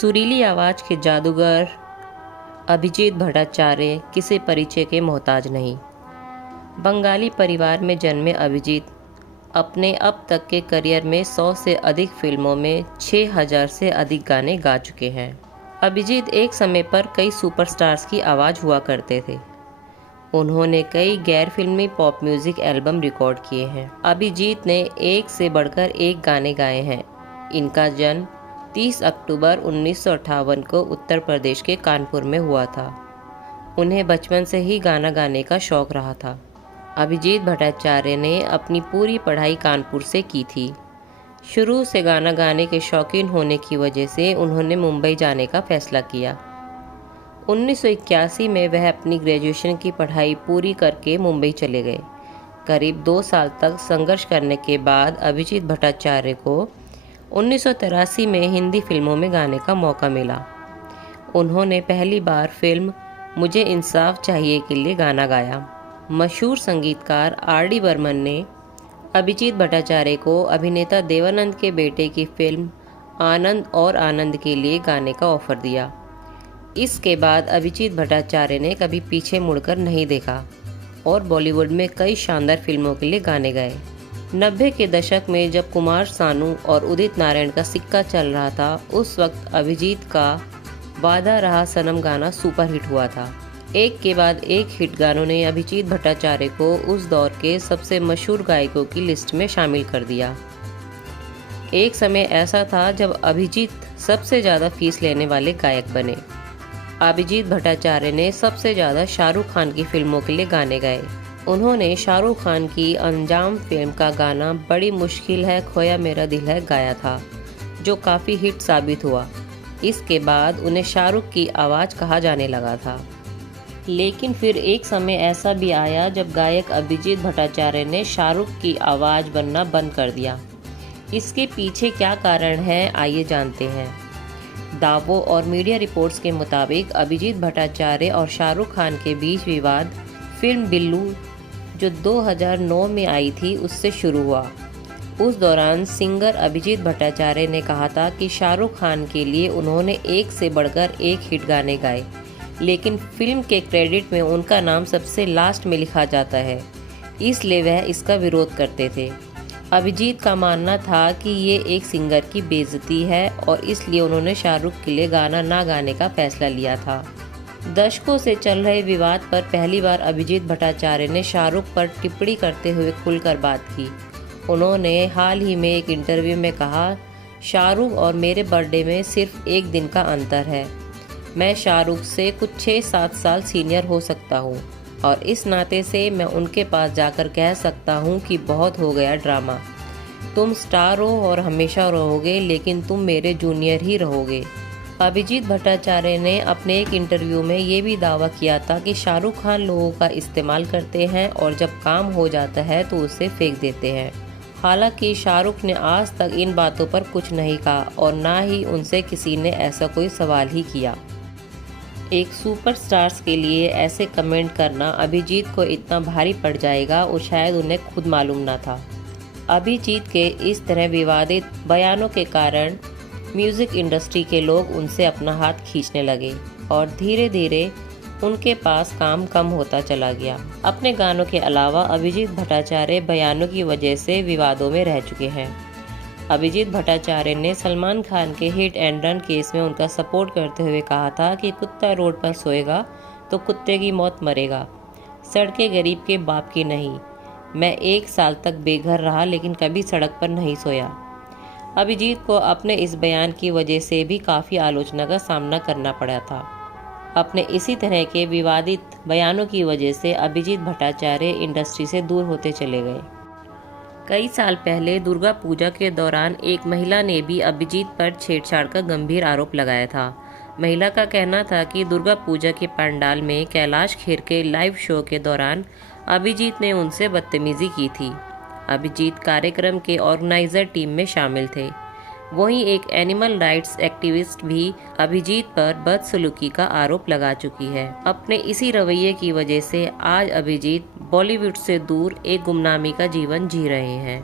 सुरीली आवाज़ के जादूगर अभिजीत भट्टाचार्य किसी परिचय के मोहताज नहीं। बंगाली परिवार में जन्मे अभिजीत अपने अब तक के करियर में 100 से अधिक फिल्मों में 6000 से अधिक गाने गा चुके हैं। अभिजीत एक समय पर कई सुपरस्टार्स की आवाज़ हुआ करते थे। उन्होंने कई गैर फिल्मी पॉप म्यूज़िक एल्बम रिकॉर्ड किए हैं। अभिजीत ने एक से बढ़कर एक गाने गाए हैं। इनका जन्म 30 अक्टूबर 1958 को उत्तर प्रदेश के कानपुर में हुआ था। उन्हें बचपन से ही गाना गाने का शौक़ रहा था। अभिजीत भट्टाचार्य ने अपनी पूरी पढ़ाई कानपुर से की थी। शुरू से गाना गाने के शौकीन होने की वजह से उन्होंने मुंबई जाने का फैसला किया। 1981 में वह अपनी ग्रेजुएशन की पढ़ाई पूरी करके मुंबई चले गए। करीब 2 साल तक संघर्ष करने के बाद अभिजीत भट्टाचार्य को 1983 में हिंदी फिल्मों में गाने का मौका मिला। उन्होंने पहली बार फिल्म मुझे इंसाफ चाहिए के लिए गाना गाया। मशहूर संगीतकार आर.डी. बर्मन ने अभिजीत भट्टाचार्य को अभिनेता देवानंद के बेटे की फिल्म आनंद और आनंद के लिए गाने का ऑफर दिया। इसके बाद अभिजीत भट्टाचार्य ने कभी पीछे मुड़कर नहीं देखा और बॉलीवुड में कई शानदार फिल्मों के लिए गाने गाए। 90 के दशक में जब कुमार सानू और उदित नारायण का सिक्का चल रहा था, उस वक्त अभिजीत का वादा रहा सनम गाना सुपरहिट हुआ था। एक के बाद एक हिट गानों ने अभिजीत भट्टाचार्य को उस दौर के सबसे मशहूर गायकों की लिस्ट में शामिल कर दिया। एक समय ऐसा था जब अभिजीत सबसे ज़्यादा फीस लेने वाले गायक बने। अभिजीत भट्टाचार्य ने सबसे ज़्यादा शाहरुख खान की फिल्मों के लिए गाने गाए। उन्होंने शाहरुख खान की अंजाम फिल्म का गाना बड़ी मुश्किल है खोया मेरा दिल है गाया था, जो काफ़ी हिट साबित हुआ। इसके बाद उन्हें शाहरुख की आवाज़ कहा जाने लगा था। लेकिन फिर एक समय ऐसा भी आया जब गायक अभिजीत भट्टाचार्य ने शाहरुख की आवाज़ बनना बंद कर दिया। इसके पीछे क्या कारण है, आइए जानते हैं। दावों और मीडिया रिपोर्ट्स के मुताबिक अभिजीत भट्टाचार्य और शाहरुख खान के बीच विवाद फिल्म बिल्लू जो 2009 में आई थी उससे शुरू हुआ। उस दौरान सिंगर अभिजीत भट्टाचार्य ने कहा था कि शाहरुख खान के लिए उन्होंने एक से बढ़कर एक हिट गाने गाए, लेकिन फिल्म के क्रेडिट में उनका नाम सबसे लास्ट में लिखा जाता है, इसलिए वह इसका विरोध करते थे। अभिजीत का मानना था कि ये एक सिंगर की बेइज्जती है और इसलिए उन्होंने शाहरुख के लिए गाना ना गाने का फैसला लिया था। दशकों से चल रहे विवाद पर पहली बार अभिजीत भट्टाचार्य ने शाहरुख पर टिप्पणी करते हुए खुलकर बात की। उन्होंने हाल ही में एक इंटरव्यू में कहा, शाहरुख और मेरे बर्थडे में सिर्फ एक दिन का अंतर है। मैं शाहरुख से कुछ 6-7 साल सीनियर हो सकता हूँ और इस नाते से मैं उनके पास जाकर कह सकता हूँ कि बहुत हो गया ड्रामा। तुम स्टार हो और हमेशा रहोगे, लेकिन तुम मेरे जूनियर ही रहोगे। अभिजीत भट्टाचार्य ने अपने एक इंटरव्यू में ये भी दावा किया था कि शाहरुख खान लोगों का इस्तेमाल करते हैं और जब काम हो जाता है तो उसे फेंक देते हैं। हालांकि शाहरुख ने आज तक इन बातों पर कुछ नहीं कहा और ना ही उनसे किसी ने ऐसा कोई सवाल ही किया। एक सुपरस्टार्स के लिए ऐसे कमेंट करना अभिजीत को इतना भारी पड़ जाएगा वो शायद उन्हें खुद मालूम ना था। अभिजीत के इस तरह विवादित बयानों के कारण म्यूज़िक इंडस्ट्री के लोग उनसे अपना हाथ खींचने लगे और धीरे धीरे उनके पास काम कम होता चला गया। अपने गानों के अलावा अभिजीत भट्टाचार्य बयानों की वजह से विवादों में रह चुके हैं। अभिजीत भट्टाचार्य ने सलमान खान के हिट एंड रन केस में उनका सपोर्ट करते हुए कहा था कि कुत्ता रोड पर सोएगा तो कुत्ते की मौत मरेगा, सड़कें गरीब के बाप की नहीं। मैं 1 साल तक बेघर रहा लेकिन कभी सड़क पर नहीं सोया। अभिजीत को अपने इस बयान की वजह से भी काफ़ी आलोचना का सामना करना पड़ा था। अपने इसी तरह के विवादित बयानों की वजह से अभिजीत भट्टाचार्य इंडस्ट्री से दूर होते चले गए। कई साल पहले दुर्गा पूजा के दौरान एक महिला ने भी अभिजीत पर छेड़छाड़ का गंभीर आरोप लगाया था। महिला का कहना था कि दुर्गा पूजा के पंडाल में कैलाश खेर के लाइव शो के दौरान अभिजीत ने उनसे बदतमीजी की थी। अभिजीत कार्यक्रम के ऑर्गेनाइजर टीम में शामिल थे। वहीं एक एनिमल राइट्स एक्टिविस्ट भी अभिजीत पर बदसलूकी का आरोप लगा चुकी है। अपने इसी रवैये की वजह से आज अभिजीत बॉलीवुड से दूर एक गुमनामी का जीवन जी रहे हैं।